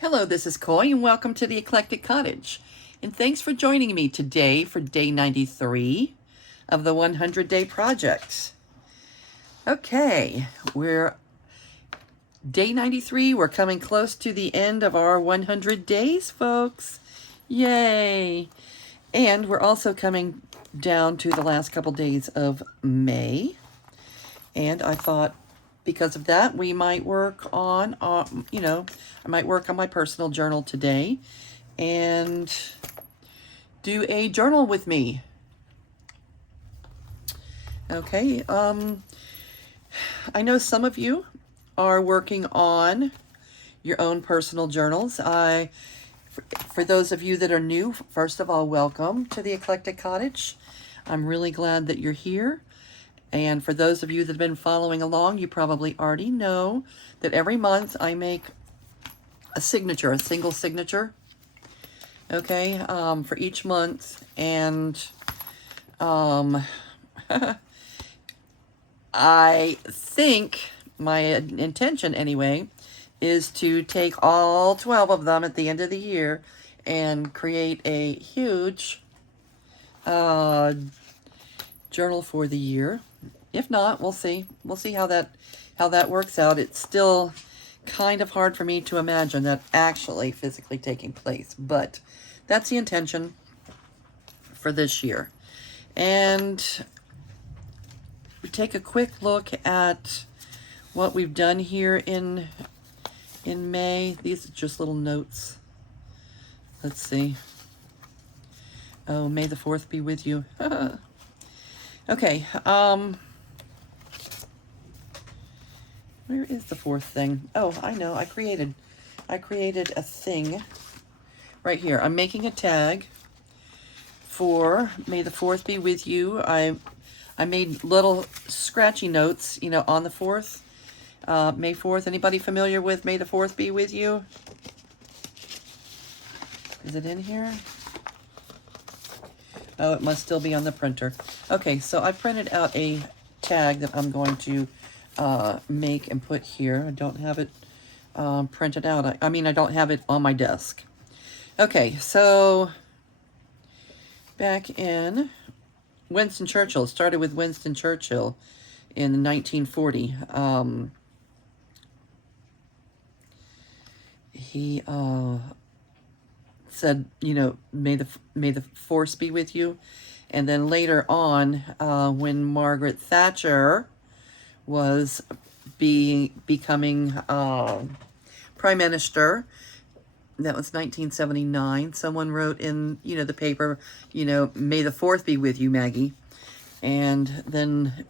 Hello, this is Coy, and welcome to the Eclectic Cottage. And thanks for joining me today for day 93 of the 100-Day Project. Okay, we're day 93. We're coming close to the end of our 100 days, folks. Yay! And we're also coming down to the last couple days of May. And I thought, because of that, we might work on, I might work on my personal journal today and do a journal with me. Okay, I know some of you are working on your own personal journals. For those of you that are new, first of all, welcome to the Eclectic Cottage. I'm really glad that you're here. And for those of you that have been following along, you probably already know that every month I make a signature, a single signature, okay, for each month. And I think my intention anyway is to take all 12 of them at the end of the year and create a huge journal for the year. If not, we'll see. We'll see how that works out. It's still kind of hard for me to imagine that actually physically taking place, but that's the intention for this year. And we take a quick look at what we've done here in May. These are just little notes. Let's see. Oh, may the 4th be with you. Okay, where is the 4th thing? Oh, I know, I created a thing right here. I'm making a tag for May the 4th be with you. I made little scratchy notes, on the 4th, May 4th. Anybody familiar with May the 4th be with you? Is it in here? Oh, it must still be on the printer. Okay, so I printed out a tag that I'm going to make and put here. I don't have it printed out. I mean, I don't have it on my desk. Okay, so back in Winston Churchill, started with Winston Churchill in 1940. He said, may the force be with you. And then later on, when Margaret Thatcher was becoming prime minister, that was 1979, someone wrote in, the paper, may the 4th be with you, Maggie. And then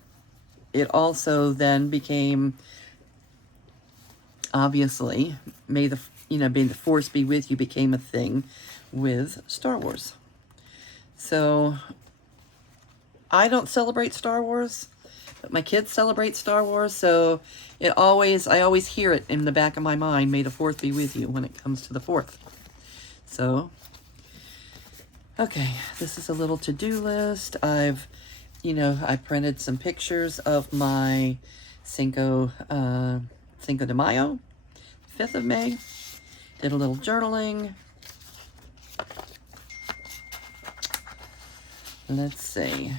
it also then became, obviously, may the force be with you became a thing with Star Wars. So I don't celebrate Star Wars, but my kids celebrate Star Wars, so I always hear it in the back of my mind, may the 4th be with you when it comes to the 4th. So, okay, this is a little to-do list. I printed some pictures of my Cinco de Mayo, 5th of May. Did a little journaling. Let's see.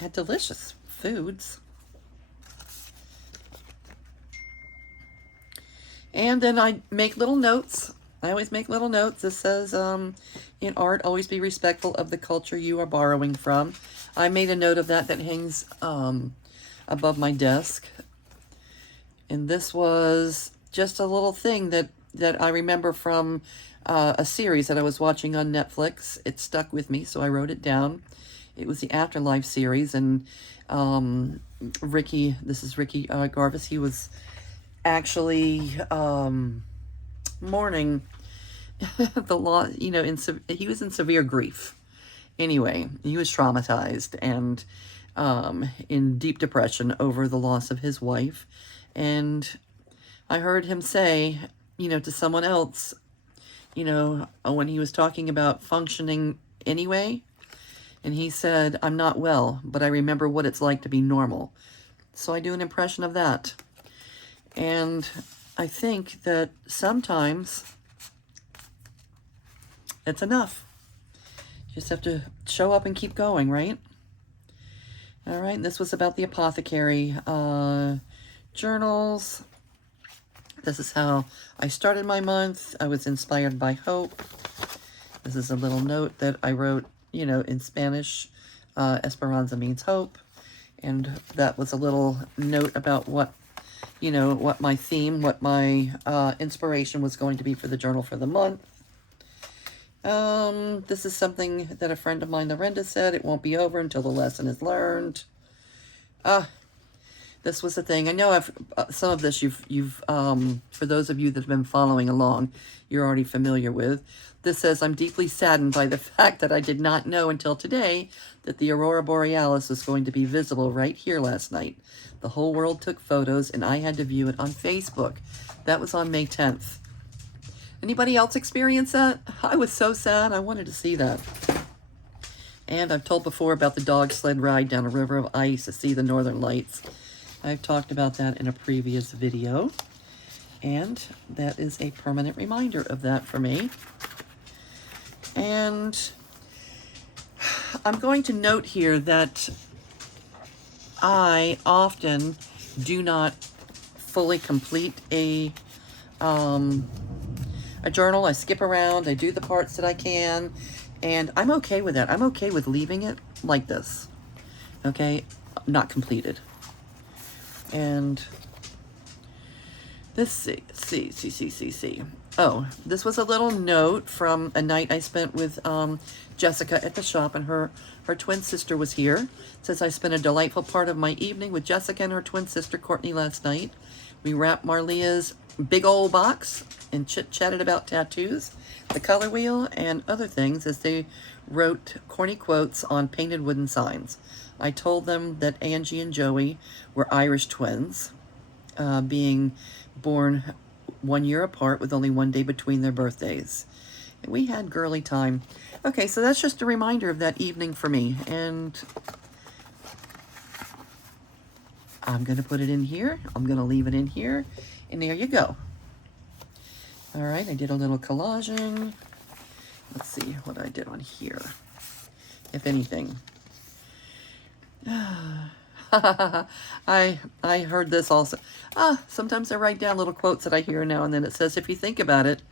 Had delicious foods. And then I make little notes. I always make little notes. This says, in art, always be respectful of the culture you are borrowing from. I made a note of that hangs above my desk. And this was just a little thing that I remember from a series that I was watching on Netflix. It stuck with me, so I wrote it down. It was the Afterlife series, and Ricky Gervais, he was actually mourning the loss, he was in severe grief. Anyway, he was traumatized and in deep depression over the loss of his wife. And I heard him say, to someone else, when he was talking about functioning anyway, and he said, I'm not well, but I remember what it's like to be normal. So I do an impression of that. And I think that sometimes It's enough. You just have to show up and keep going, right? All right, and this was about the apothecary journals. This is how I started my month. I was inspired by hope. This is a little note that I wrote, you know, in Spanish. Esperanza means hope. And that was a little note about what, you know, what my theme, what my inspiration was going to be for the journal for the month. This is something that a friend of mine, Lorenda, said. It won't be over until the lesson is learned. This was the thing. I know I've some of this you've for those of you that have been following along, you're already familiar with. This says, I'm deeply saddened by the fact that I did not know until today that the Aurora Borealis was going to be visible right here last night. The whole world took photos and I had to view it on Facebook. That was on May 10th. Anybody else experience that? I was so sad. I wanted to see that. And I've told before about the dog sled ride down a river of ice to see the northern lights. I've talked about that in a previous video. And that is a permanent reminder of that for me. And I'm going to note here that I often do not fully complete a journal. I skip around, I do the parts that I can, and I'm okay with that. I'm okay with leaving it like this, okay? Not completed. And this, see. Oh, this was a little note from a night I spent with Jessica at the shop, and her twin sister was here. It says, I spent a delightful part of my evening with Jessica and her twin sister Courtney last night. We wrapped Marlia's big old box and chit-chatted about tattoos, the color wheel, and other things as they wrote corny quotes on painted wooden signs. I told them that Angie and Joey were Irish twins, being born 1 year apart with only 1 day between their birthdays. And we had girly time. Okay, so that's just a reminder of that evening for me. And I'm going to put it in here. I'm going to leave it in here. And there you go. All right, I did a little collaging. Let's see what I did on here, if anything. I heard this also. Sometimes I write down little quotes that I hear now and then. It says, if you think about it,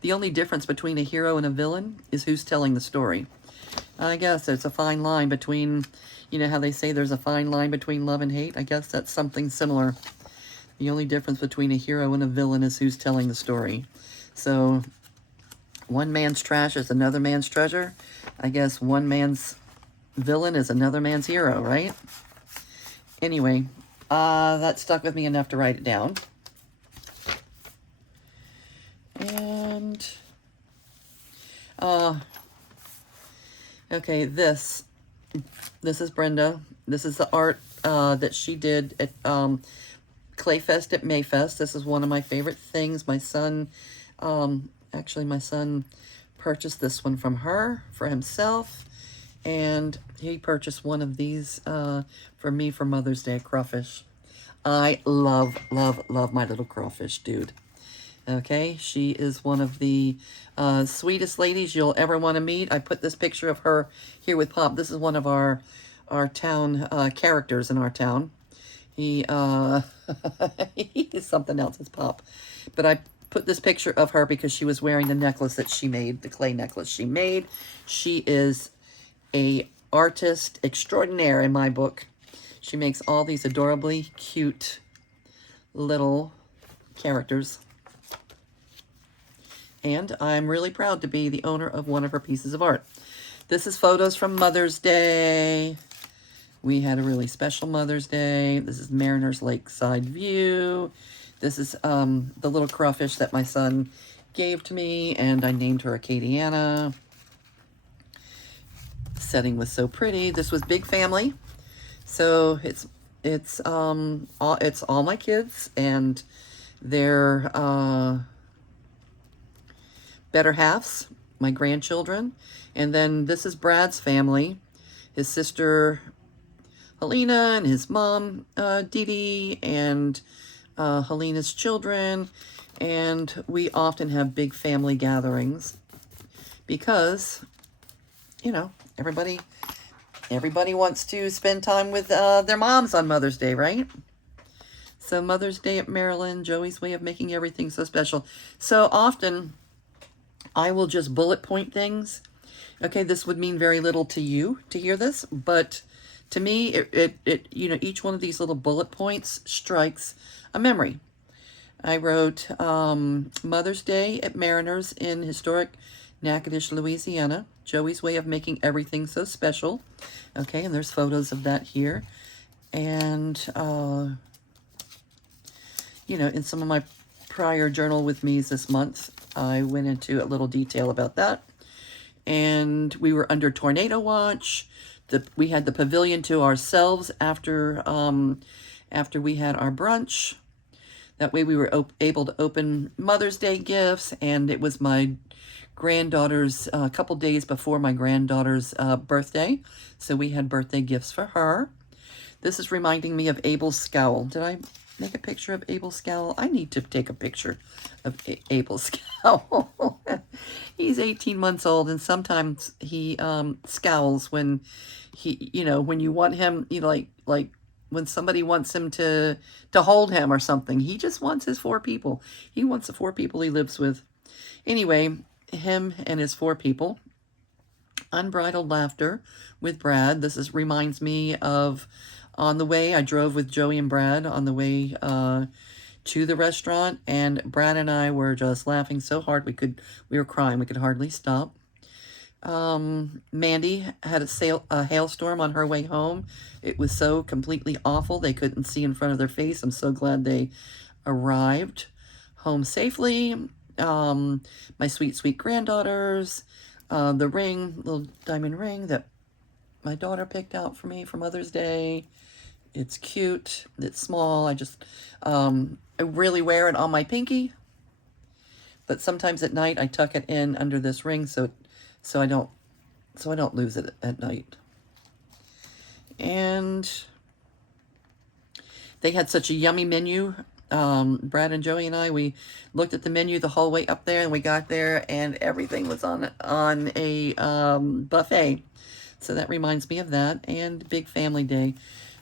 the only difference between a hero and a villain is who's telling the story. I guess there's a fine line between, you know how they say there's a fine line between love and hate? I guess that's something similar. The only difference between a hero and a villain is who's telling the story. So one man's trash is another man's treasure. I guess one man's villain is another man's hero, right? Anyway, that stuck with me enough to write it down. And, okay, this is Brenda. This is the art that she did at Clayfest at Mayfest. This is one of my favorite things. My son, actually my son purchased this one from her for himself. And he purchased one of these for me for Mother's Day, crawfish. I love my little crawfish, dude. Okay, she is one of the sweetest ladies you'll ever want to meet. I put this picture of her here with Pop. This is one of our town characters in our town. He is something else, it's Pop. But I put this picture of her because she was wearing the necklace that she made, the clay necklace she made. She is a artist extraordinaire in my book. She makes all these adorably cute little characters. And I'm really proud to be the owner of one of her pieces of art. This is photos from Mother's Day. We had a really special Mother's Day. This is Mariners Lakeside View. This is the little crawfish that my son gave to me, and I named her Acadiana. Setting was so pretty. This was big family, so it's all my kids and their better halves, my grandchildren, and then this is Brad's family, his sister Helena and his mom Dee Dee, and Helena's children, and we often have big family gatherings because, you know, everybody wants to spend time with their moms on Mother's Day, right? So Mother's Day at Maryland, Joey's way of making everything so special. So often I will just bullet point things. Okay, this would mean very little to you to hear this, but to me, it you know, each one of these little bullet points strikes a memory. I wrote Mother's Day at Mariners in historic Natchitoches, Louisiana. Joey's way of making everything so special. Okay, and there's photos of that here. And, you know, in some of my prior journal with me's this month, I went into a little detail about that. And we were under tornado watch. We had the pavilion to ourselves after we had our brunch. That way we were able to open Mother's Day gifts, and it was my granddaughter's, a couple days before my granddaughter's birthday. So we had birthday gifts for her. This is reminding me of Abel's scowl. Did I make a picture of Abel's scowl? I need to take a picture of Abel's scowl. He's 18 months old, and sometimes he scowls when he, you know, when you want him, you know, like when somebody wants him to hold him or something. He just wants his 4 people. He wants the 4 people he lives with. Anyway, him and his 4 people. Unbridled laughter with Brad. This reminds me of on the way I drove with Joey and Brad on the way to the restaurant, and Brad and I were just laughing so hard we were crying. We could hardly stop. Mandy had a hailstorm on her way home. It was so completely awful. They couldn't see in front of their face. I'm so glad they arrived home safely. My sweet, sweet granddaughters, the ring, little diamond ring that my daughter picked out for me for Mother's Day. It's cute. It's small. I really wear it on my pinky, but sometimes at night I tuck it in under this ring so I don't lose it at night. And they had such a yummy menu. Brad and Joey and I, we looked at the menu the whole way up there, and we got there and everything was on a buffet. So that reminds me of that, and big family day.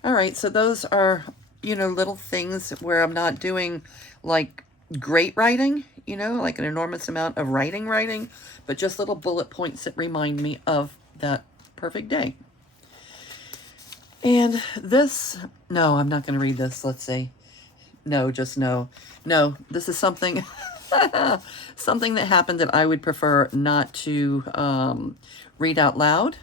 All right, so those are, you know, little things where I'm not doing like great writing, you know, like an enormous amount of writing, but just little bullet points that remind me of that perfect day. And this, no, I'm not going to read this. Let's see. No, just no. No, this is something, something that happened that I would prefer not to read out loud.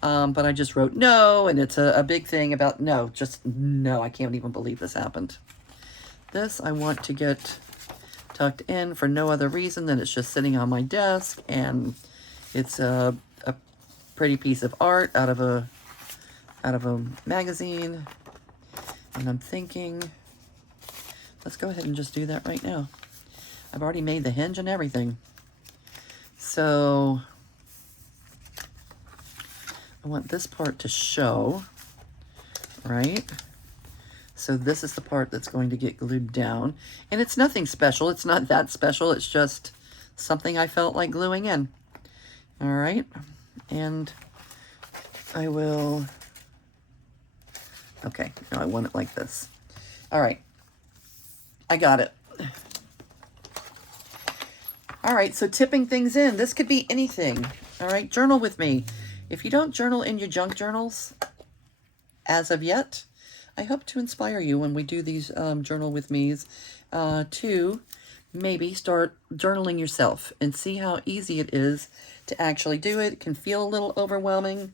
But I just wrote no, and it's a big thing about no, just no. I can't even believe this happened. This I want to get tucked in for no other reason than it's just sitting on my desk, and it's a pretty piece of art out of a magazine. And I'm thinking, let's go ahead and just do that right now. I've already made the hinge and everything. So I want this part to show, right? So this is the part that's going to get glued down. And it's nothing special. It's not that special. It's just something I felt like gluing in. All right. And I will... Okay. Now I want it like this. All right. I got it. All right. So tipping things in. This could be anything. All right. Journal with me. If you don't journal in your junk journals as of yet, I hope to inspire you when we do these journal with me's to maybe start journaling yourself and see how easy it is to actually do it. It can feel a little overwhelming,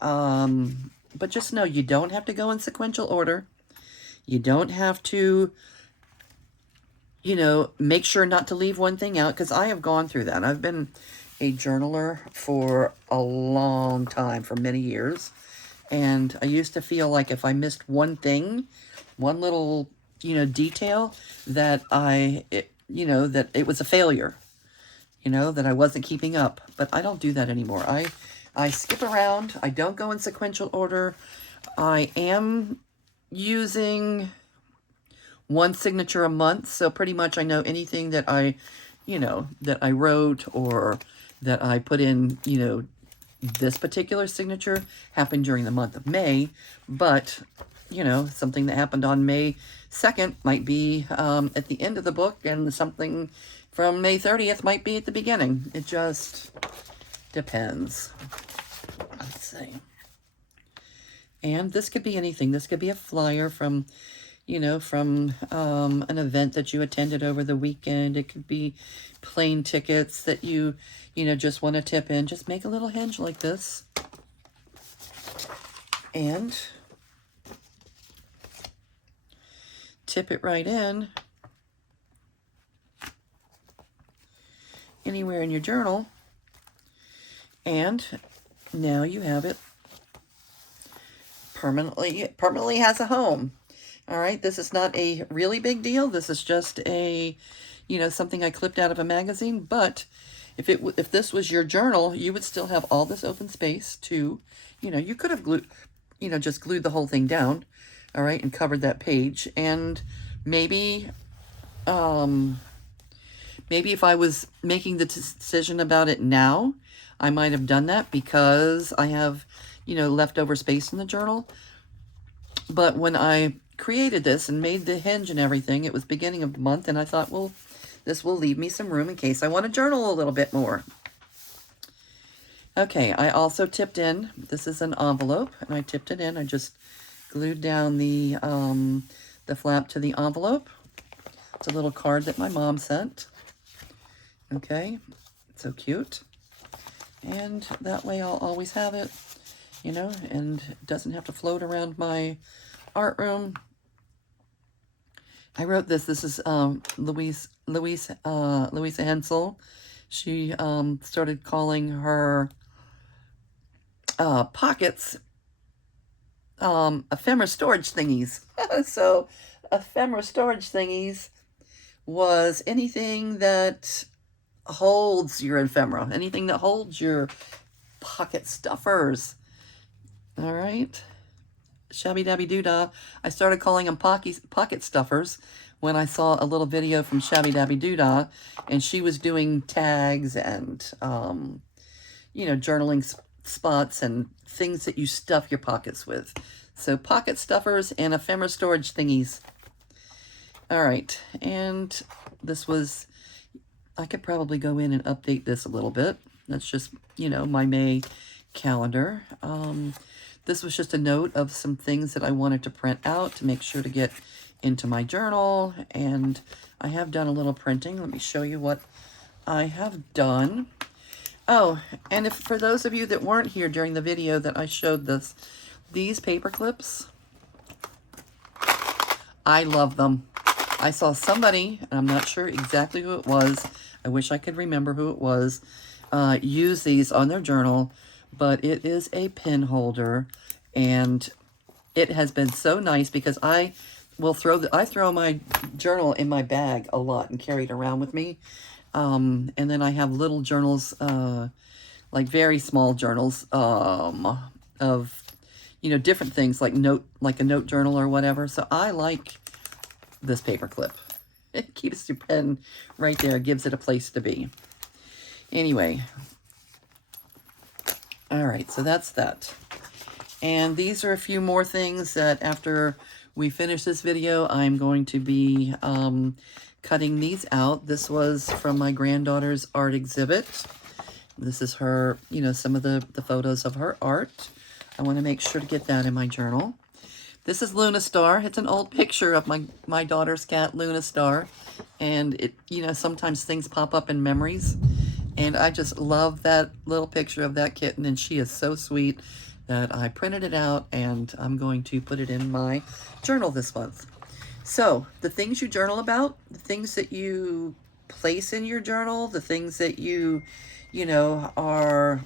but just know you don't have to go in sequential order. You don't have to, you know, make sure not to leave one thing out, because I have gone through that. I've been a journaler for a long time, for many years. And I used to feel like if I missed one thing, one little, you know, detail, that that it was a failure, you know, that I wasn't keeping up. But I don't do that anymore. I skip around. I don't go in sequential order. I am using one signature a month. So pretty much I know anything that I wrote or that I put in, you know, this particular signature happened during the month of May, but, you know, something that happened on May 2nd might be at the end of the book, and something from May 30th might be at the beginning. It just depends. Let's see. And this could be anything. This could be a flyer from, you know, from an event that you attended over the weekend. It could be plane tickets that you know, just want to tip in. Just make a little hinge like this. And tip it right in. Anywhere in your journal. And now you have it permanently has a home. All right, this is not a really big deal. This is just a, you know, something I clipped out of a magazine. But if this was your journal, you would still have all this open space to, you know, you could have glued, you know, just glued the whole thing down, all right, and covered that page. And maybe, maybe if I was making the decision about it now, I might have done that because I have, you know, leftover space in the journal. But when I created this and made the hinge and everything, it was beginning of the month, and I thought, well, this will leave me some room in case I want to journal a little bit more. Okay, I also tipped in, this is an envelope, and I tipped it in. I just glued down the flap to the envelope. It's a little card that my mom sent. Okay, so cute. And that way I'll always have it, you know, and it doesn't have to float around my art room. I wrote this. This is Louisa Hensel. She started calling her pockets ephemera storage thingies. So ephemera storage thingies was anything that holds your ephemera, anything that holds your pocket stuffers. All right. Shabby Dabby Doodah. I started calling them pocket stuffers when I saw a little video from Shabby Dabby Doodah, and she was doing tags and, you know, journaling spots and things that you stuff your pockets with. So pocket stuffers and ephemera storage thingies. All right. And this was, I could probably go in and update this a little bit. That's just, you know, my May calendar. This was just a note of some things that I wanted to print out to make sure to get into my journal. And I have done a little printing. Let me show you what I have done. Oh, and if for those of you that weren't here during the video that I showed this, these paper clips, I love them. I saw somebody, and I'm not sure exactly who it was, I wish I could remember who it was, use these on their journal, but it is a pin holder, and it has been so nice because I throw my journal in my bag a lot and carry it around with me, and then I have little journals, like very small journals, of, you know, different things like a note journal or whatever. So I like this paper clip. It keeps your pen right there, gives it a place to be. Anyway, all right, so that's that. And these are a few more things that after we finish this video, I'm going to be cutting these out. This was from my granddaughter's art exhibit. This is her, you know, some of the photos of her art. I want to make sure to get that in my journal. This is Luna Star. It's an old picture of my daughter's cat, Luna Star. And it, you know, sometimes things pop up in memories. And I just love that little picture of that kitten. And she is so sweet that I printed it out. And I'm going to put it in my journal this month. So the things you journal about, the things that you place in your journal, the things that you know, are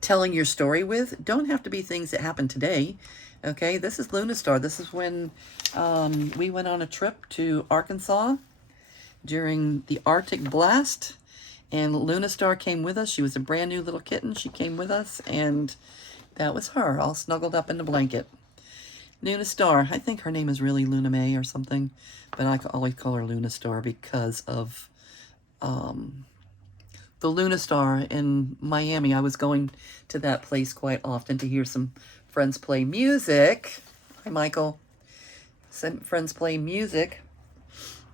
telling your story with, don't have to be things that happen today. Okay, this is Luna Star. This is when we went on a trip to Arkansas during the Arctic blast, and Luna Star came with us. She was a brand new little kitten. She came with us, and that was her, all snuggled up in the blanket. Luna Star. I think her name is really Luna May or something, but I always call her Luna Star because of the Luna Star in Miami. I was going to that place quite often to hear some friends play music. Hi, Michael. Some friends play music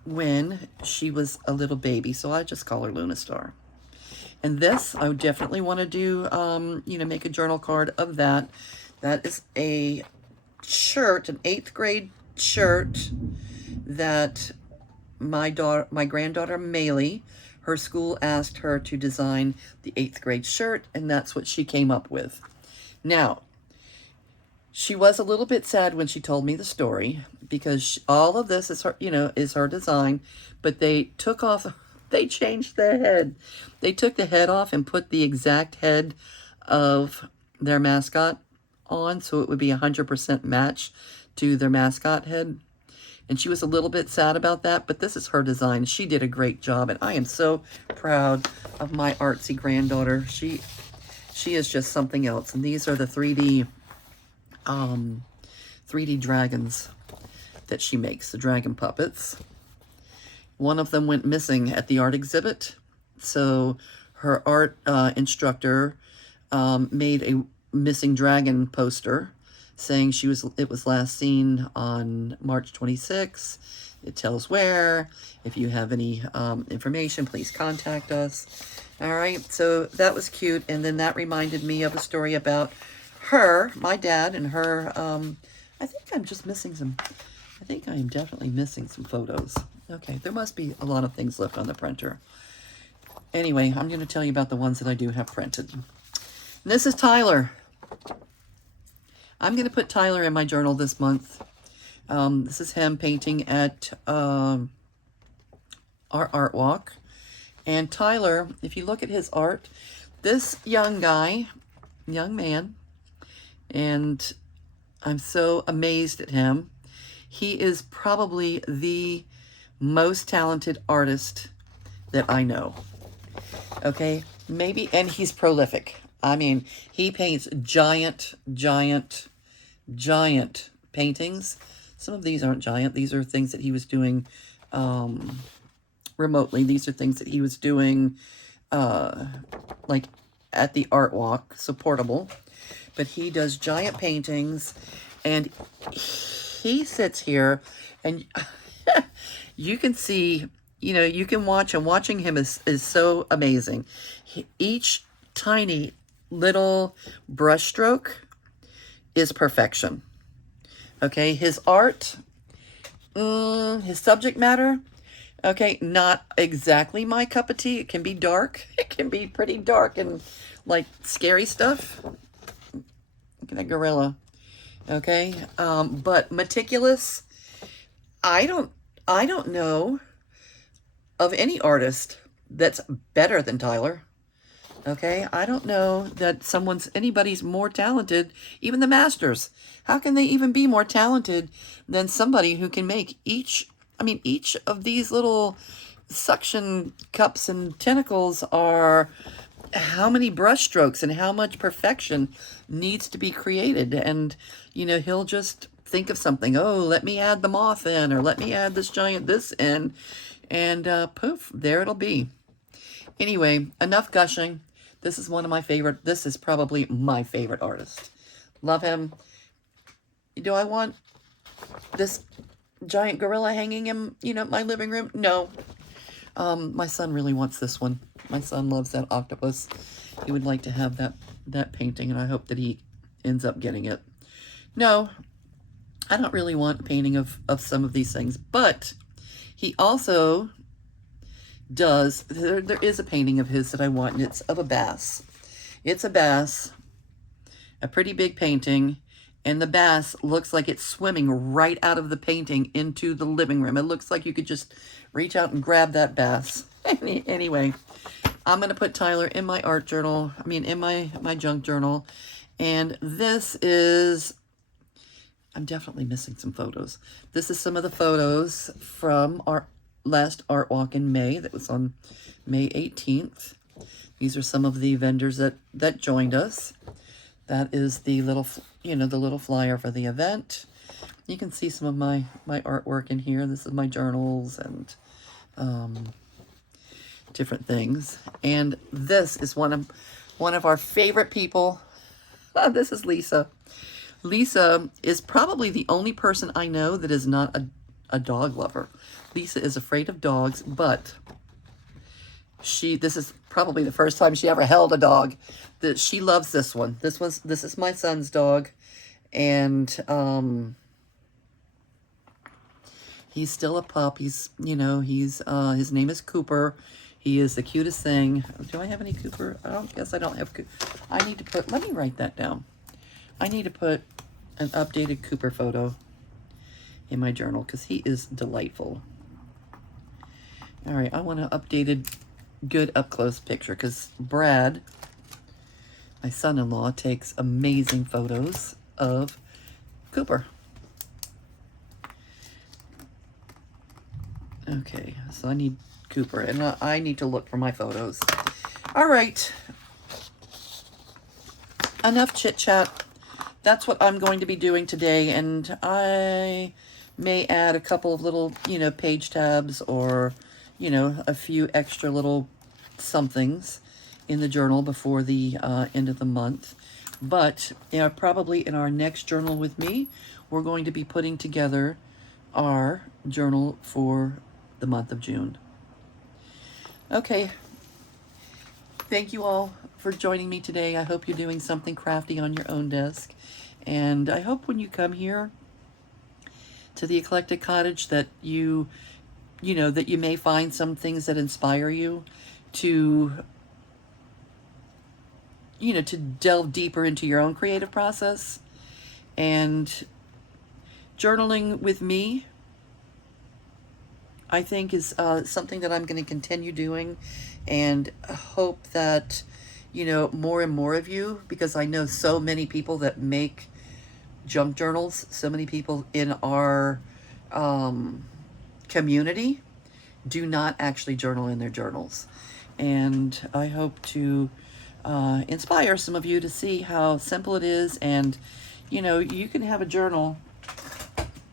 when she was a little baby, so I just call her Luna Star. And this, I would definitely want to do, you know, make a journal card of that. That is a shirt, an 8th grade shirt that my granddaughter Maylee, her school asked her to design the 8th grade shirt, and that's what she came up with. Now, she was a little bit sad when she told me the story, because all of this is her, you know, is her design, but they took off, they changed the head. They took the head off and put the exact head of their mascot on, so it would be 100% match to their mascot head. And she was a little bit sad about that, but this is her design. She did a great job, and I am so proud of my artsy granddaughter. She is just something else. And these are the 3D dragons that she makes, the dragon puppets. One of them went missing at the art exhibit, so her art instructor made a missing dragon poster saying it was last seen on March 26th. It tells where. If you have any information, please contact us. All right, so that was cute. And then that reminded me of a story about her, my dad, and her. I think I'm just missing some. I think I am definitely missing some photos. Okay, there must be a lot of things left on the printer. Anyway, I'm going to tell you about the ones that I do have printed. And this is Tyler. I'm going to put Tyler in my journal this month. This is him painting at our art walk. And Tyler, if you look at his art, this young man, and I'm so amazed at him. He is probably the most talented artist that I know. Okay, maybe, and he's prolific. I mean, he paints giant paintings. Some of these aren't giant. These are things that he was doing remotely. These are things that he was doing like at the art walk, so portable. But he does giant paintings, and he sits here, and you can see, you know, you can watch, and watching him is so amazing. Each tiny little brushstroke is perfection. Okay, his art, his subject matter, okay, not exactly my cup of tea. It can be dark. It can be pretty dark and like scary stuff. Look at that gorilla. Okay, but meticulous. I don't know of any artist that's better than Tyler. Okay, I don't know that anybody's more talented, even the masters. How can they even be more talented than somebody who can make each of these little suction cups and tentacles are how many brush strokes and how much perfection needs to be created. And, you know, he'll just think of something. Oh, let me add the moth in, or let me add this in, and poof, there it'll be. Anyway, enough gushing. This is one of my favorite. This is probably my favorite artist. Love him. Do I want this giant gorilla hanging in, you know, my living room? No. My son really wants this one. My son loves that octopus. He would like to have that painting, and I hope that he ends up getting it. No, I don't really want a painting of some of these things, but he also does, there is a painting of his that I want, and it's of a bass. It's a bass, a pretty big painting, and the bass looks like it's swimming right out of the painting into the living room. It looks like you could just reach out and grab that bass. Anyway, I'm going to put Tyler in my art journal, in my junk journal, and this is, I'm definitely missing some photos. This is some of the photos from our last art walk in May. That was on May 18th. These are some of the vendors that joined us. That is the little, the little flyer for the event. You can see some of my artwork in here. This is my journals, and different things. And this is one of our favorite people. This is Lisa. Lisa is probably the only person I know that is not a dog lover. Lisa is afraid of dogs, but this is probably the first time she ever held a dog. That she loves this one. This is my son's dog, and he's still a pup. He's his name is Cooper. He is the cutest thing. Do I have any Cooper? I don't have Cooper. Let me write that down. I need to put an updated Cooper photo in my journal because he is delightful. All right, I want an updated, good up-close picture because Brad, my son-in-law, takes amazing photos of Cooper. Okay, so I need Cooper, and I need to look for my photos. All right, enough chit-chat. That's what I'm going to be doing today, and I may add a couple of little, page tabs or, a few extra little somethings in the journal before the end of the month. But probably in our next journal with me, we're going to be putting together our journal for the month of June. Okay. Thank you all for joining me today. I hope you're doing something crafty on your own desk. And I hope when you come here to the Eclectic Cottage that you may find some things that inspire you to delve deeper into your own creative process. And journaling with me, I think, is something that I'm going to continue doing, and hope that more and more of you, because I know so many people that make junk journals, so many people in our community do not actually journal in their journals. And I hope to inspire some of you to see how simple it is. And you can have a journal.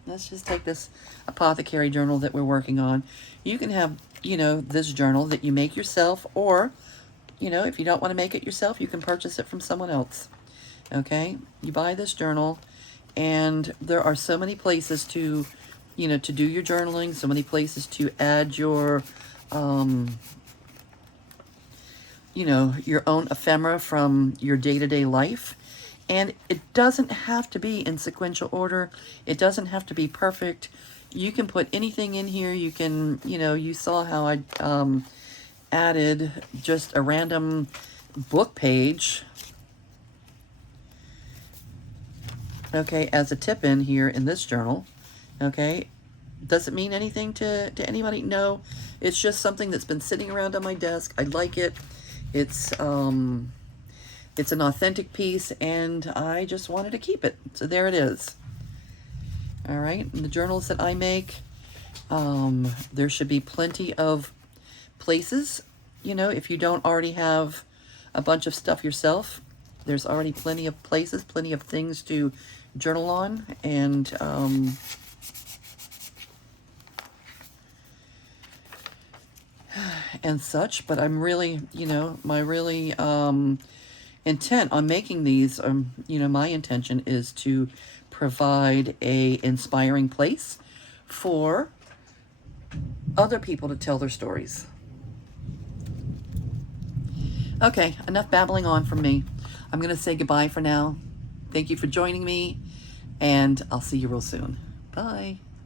Let's just take this apothecary journal that we're working on. You can have this journal that you make yourself, or if you don't want to make it yourself, you can purchase it from someone else. Okay, you buy this journal, and there are so many places to do your journaling, so many places to add your your own ephemera from your day-to-day life. And it doesn't have to be in sequential order. It doesn't have to be perfect. You can put anything in here. You can, you saw how I added just a random book page, okay, as a tip in here in this journal. Okay, does it mean anything to anybody? No, it's just something that's been sitting around on my desk. I like it. It's an authentic piece, and I just wanted to keep it. So there it is. All right, and the journals that I make, there should be plenty of places. If you don't already have a bunch of stuff yourself, there's already plenty of places, plenty of things to journal on, and such. But I'm really, my really intent on making these, my intention is to provide a inspiring place for other people to tell their stories. Okay, enough babbling on from me. I'm going to say goodbye for now. Thank you for joining me, and I'll see you real soon. Bye.